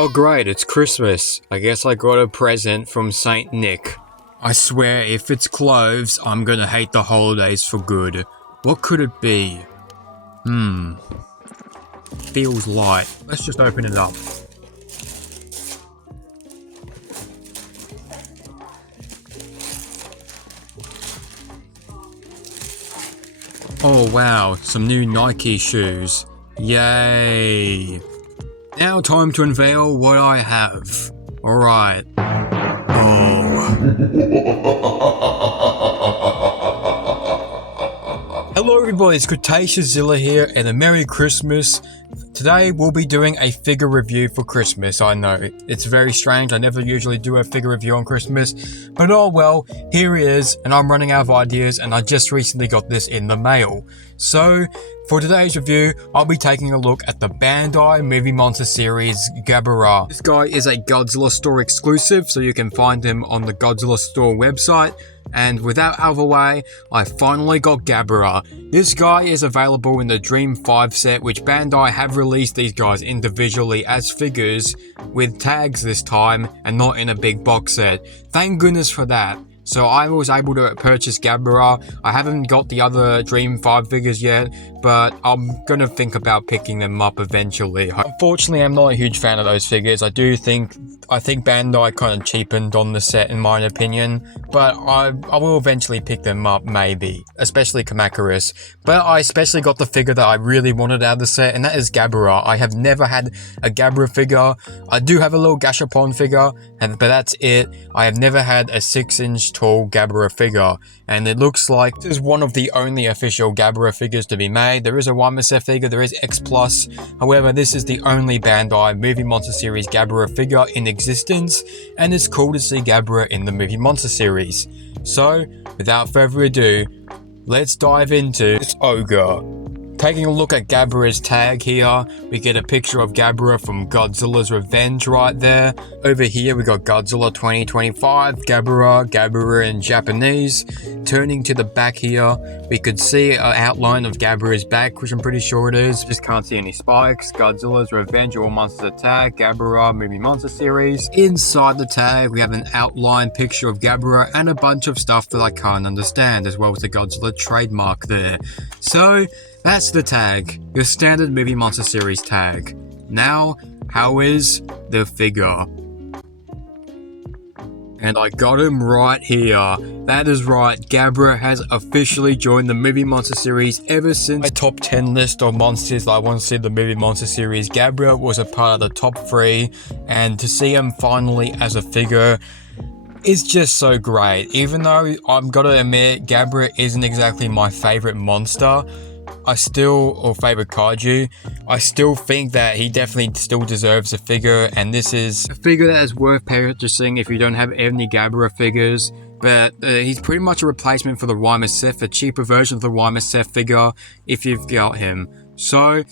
Oh great, it's Christmas. I guess I got a present from Saint Nick. I swear, if it's cloves, I'm gonna hate the holidays for good. What could it be? Feels light. Let's just open it up. Oh wow, some new Nike shoes. Yay! Now time to unveil what I have. Alright. Hello everybody, it's Cretaceouszilla here and a Merry Christmas. Today we'll be doing a figure review for Christmas. I know, it's very strange, I never usually do a figure review on Christmas. But oh well, here it is, and I'm running out of ideas and I just recently got this in the mail. So, for today's review, I'll be taking a look at the Bandai Movie Monster Series Gabara. This guy is a Godzilla Store exclusive, so you can find him on the Godzilla Store website. And without out of the way, I finally got Gabara. This guy is available in the Dream 5 set, which Bandai have released these guys individually as figures with tags this time and not in a big box set. Thank goodness for that. So I was able to purchase Gabara. I haven't got the other Dream 5 figures yet, but I'm gonna think about picking them up eventually. Unfortunately, I'm not a huge fan of those figures. I think Bandai kind of cheapened on the set in my opinion, but I will eventually pick them up maybe, especially Kamakuris. But I especially got the figure that I really wanted out of the set, and that is Gabara. I have never had a Gabara figure. I do have a little Gashapon figure, but that's it. I have never had a 6-inch tall Gabara figure, and it looks like this is one of the only official Gabara figures to be made. There is a YMSF figure, there is X+, however this is the only Bandai Movie Monster Series Gabara figure in existence, and it's cool to see Gabara in the Movie Monster Series. So, without further ado, let's dive into this ogre. Taking a look at Gabara's tag here, we get a picture of Gabara from Godzilla's Revenge right there. Over here we got Godzilla 2025, Gabara in Japanese. Turning to the back here, we could see an outline of Gabara's back, which I'm pretty sure it is. Just can't see any spikes. Godzilla's Revenge, All Monsters Attack, Gabara Movie Monster Series. Inside the tag, we have an outline picture of Gabara and a bunch of stuff that I can't understand, as well as the Godzilla trademark there. So, that's the tag, your standard Movie Monster Series tag. Now, how is the figure? And I got him right here. That is right, Gabara has officially joined the Movie Monster Series ever since my top 10 list of monsters that I want to see in the Movie Monster Series. Gabara was a part of the top 3, and to see him finally as a figure is just so great. Even though I'm gotta admit, Gabara isn't exactly my favorite monster, or favorite kaiju, I still think that he definitely still deserves a figure, and this is a figure that is worth purchasing if you don't have any Gabara figures. But he's pretty much a replacement for the YMSF, a cheaper version of the YMSF figure if you've got him. So,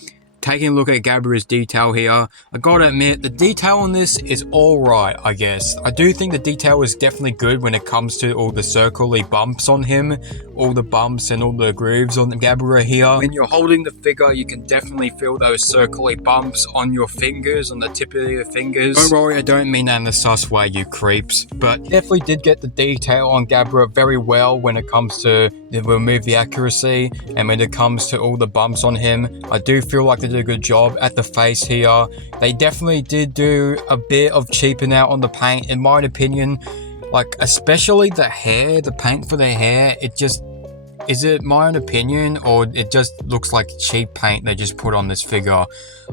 taking a look at Gabara's detail here, I gotta admit, the detail on this is alright, I guess. I do think the detail is definitely good when it comes to all the circly bumps on him, all the bumps and all the grooves on the Gabara here. When you're holding the figure, you can definitely feel those circly bumps on your fingers, on the tip of your fingers. Don't worry, I don't mean that in the sus way, you creeps, but definitely did get the detail on Gabara very well when it comes to remove the accuracy, and when it comes to all the bumps on him. I do feel like they did a good job at the face here. They definitely did do a bit of cheaping out on the paint, in my opinion. Like, especially the hair, the paint for the hair, it just, is it my own opinion, or it just looks like cheap paint they just put on this figure?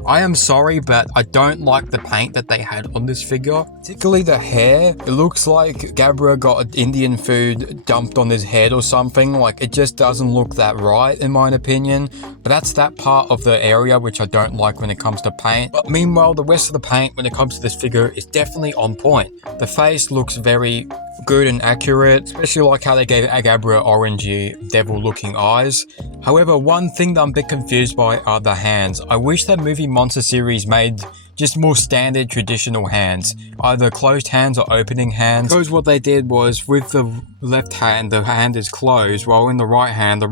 I am sorry, but I don't like the paint that they had on this figure. Particularly the hair. It looks like Gabara got Indian food dumped on his head or something. Like, it just doesn't look that right, in my opinion. But that's that part of the area which I don't like when it comes to paint. But meanwhile, the rest of the paint when it comes to this figure is definitely on point. The face looks very good and accurate, especially like how they gave Gabara orangey devil looking eyes. However, one thing that I'm a bit confused by are the hands. I wish that Movie Monster Series made just more standard traditional hands, either closed hands or opening hands. Because what they did was, with the left hand, the hand is closed, while in the right hand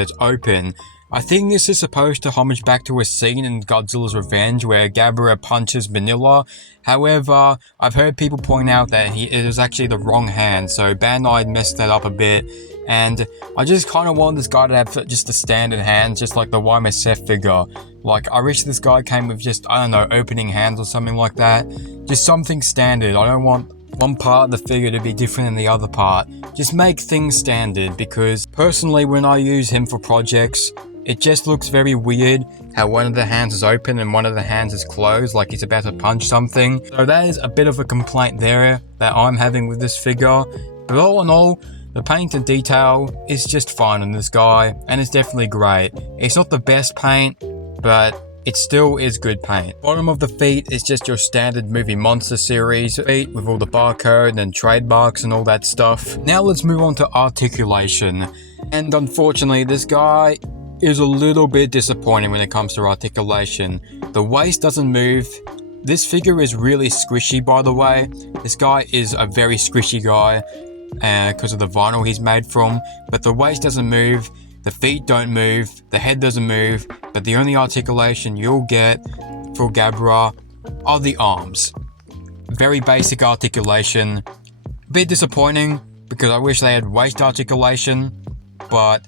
is open. I think this is supposed to homage back to a scene in Godzilla's Revenge where Gabara punches Manila. However, I've heard people point out that it was actually the wrong hand, so Bandai messed that up a bit. And I just kind of want this guy to have just a standard hand, just like the YMSF figure. Like, I wish this guy came with just, I don't know, opening hands or something like that. Just something standard. I don't want one part of the figure to be different than the other part. Just make things standard, because personally when I use him for projects, it just looks very weird how one of the hands is open and one of the hands is closed, like he's about to punch something. So that is a bit of a complaint there that I'm having with this figure. But all in all, the paint and detail is just fine on this guy, and it's definitely great. It's not the best paint, but it still is good paint. Bottom of the feet is just your standard movie monster series feet with all the barcode and trademarks and all that stuff. Now let's move on to articulation. And unfortunately, this guy is a little bit disappointing when it comes to articulation. The waist doesn't move. This figure is really squishy, by the way. This guy is a very squishy guy because of the vinyl he's made from, but the waist doesn't move, the feet don't move, the head doesn't move, but the only articulation you'll get for Gabara are the arms. Very basic articulation. A bit disappointing because I wish they had waist articulation, but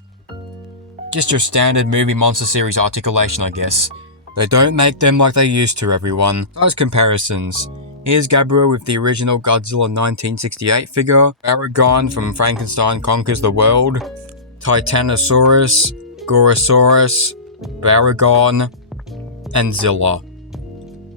just your standard movie monster series articulation, I guess. They don't make them like they used to, everyone. Those comparisons. Here's Gabara with the original Godzilla 1968 figure, Aragon from Frankenstein Conquers the World, Titanosaurus, Gorosaurus, Baragon, and Zilla.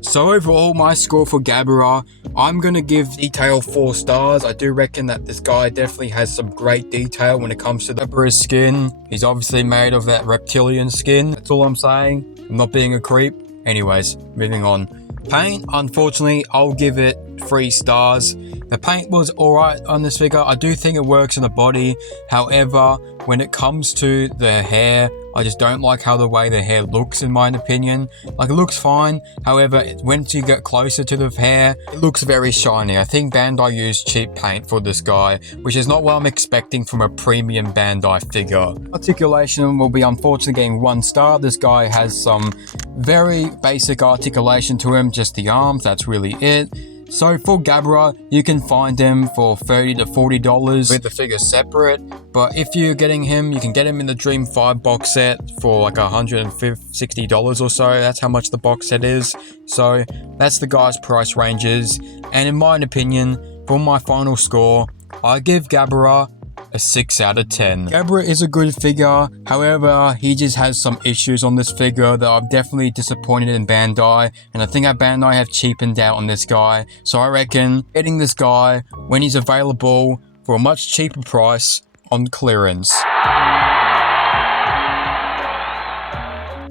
So overall, my score for Gabara, I'm gonna give detail 4 stars. I do reckon that this guy definitely has some great detail when it comes to Gabara's skin. He's obviously made of that reptilian skin, that's all I'm saying. I'm not being a creep. Anyways, moving on. Paint, unfortunately, I'll give it 3 stars. The paint was alright on this figure. I do think it works in the body. However, when it comes to the hair, I just don't like how the way the hair looks, in my opinion. Like, it looks fine. However, once you get closer to the hair, it looks very shiny. I think Bandai used cheap paint for this guy, which is not what I'm expecting from a premium Bandai figure. Articulation will be unfortunately getting 1 star. This guy has some very basic articulation to him, just the arms, that's really it. So for Gabara, you can find him for $30 to $40 with the figure separate. But if you're getting him, you can get him in the Dream 5 box set for like $160 or so. That's how much the box set is. So that's the guy's price ranges. And in my opinion, for my final score, I give Gabara a 6 out of 10. Gabara is a good figure, however, he just has some issues on this figure that I'm definitely disappointed in Bandai, and I think Bandai have cheapened out on this guy, so I reckon getting this guy when he's available for a much cheaper price on clearance.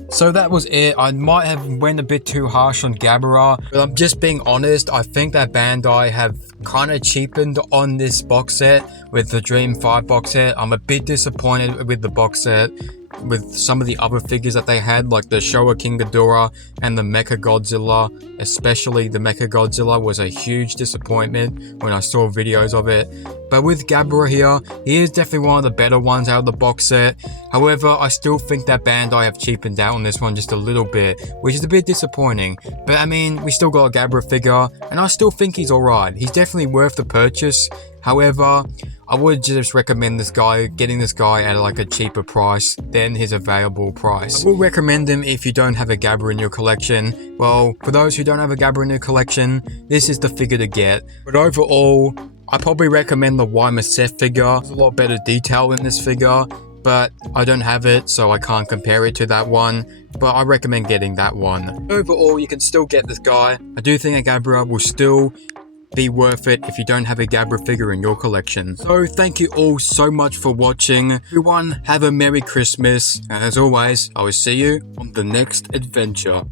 So that was it. I might have went a bit too harsh on Gabara, but I'm just being honest. I think that Bandai have kind of cheapened on this box set with the Dream 5 box set. I'm a bit disappointed with the box set with some of the other figures that they had, like the Showa King Ghidorah and the Mecha Godzilla. Especially the Mecha Godzilla was a huge disappointment when I saw videos of it. But with Gabara here, he is definitely one of the better ones out of the box set. However, I still think that Bandai have cheapened out on this one just a little bit, which is a bit disappointing. But I mean, we still got a Gabara figure, and I still think he's alright. He's definitely worth the purchase. However, I would just recommend getting this guy at like a cheaper price than his available price. I will recommend him if you don't have a Gabara in your collection. Well, for those who don't have a Gabara in your collection, this is the figure to get. But overall, I probably recommend the YMSF figure. There's a lot better detail in this figure, but I don't have it, so I can't compare it to that one. But I recommend getting that one. Overall, you can still get this guy. I do think a Gabara will still be worth it if you don't have a Gabara figure in your collection. So thank you all so much for watching. Everyone, have a Merry Christmas, and as always, I will see you on the next adventure.